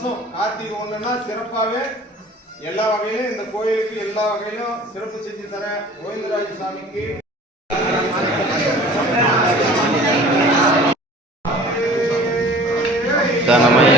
வருஷம் கார்த்திகை ஒண்ணுன்னா சிறப்பாவே எல்லா வகையிலும் இந்த கோயிலுக்கு எல்லா வகையிலும் சிறப்பு செஞ்சு தர கோவிந்தராஜ சாமிக்கு தனமைய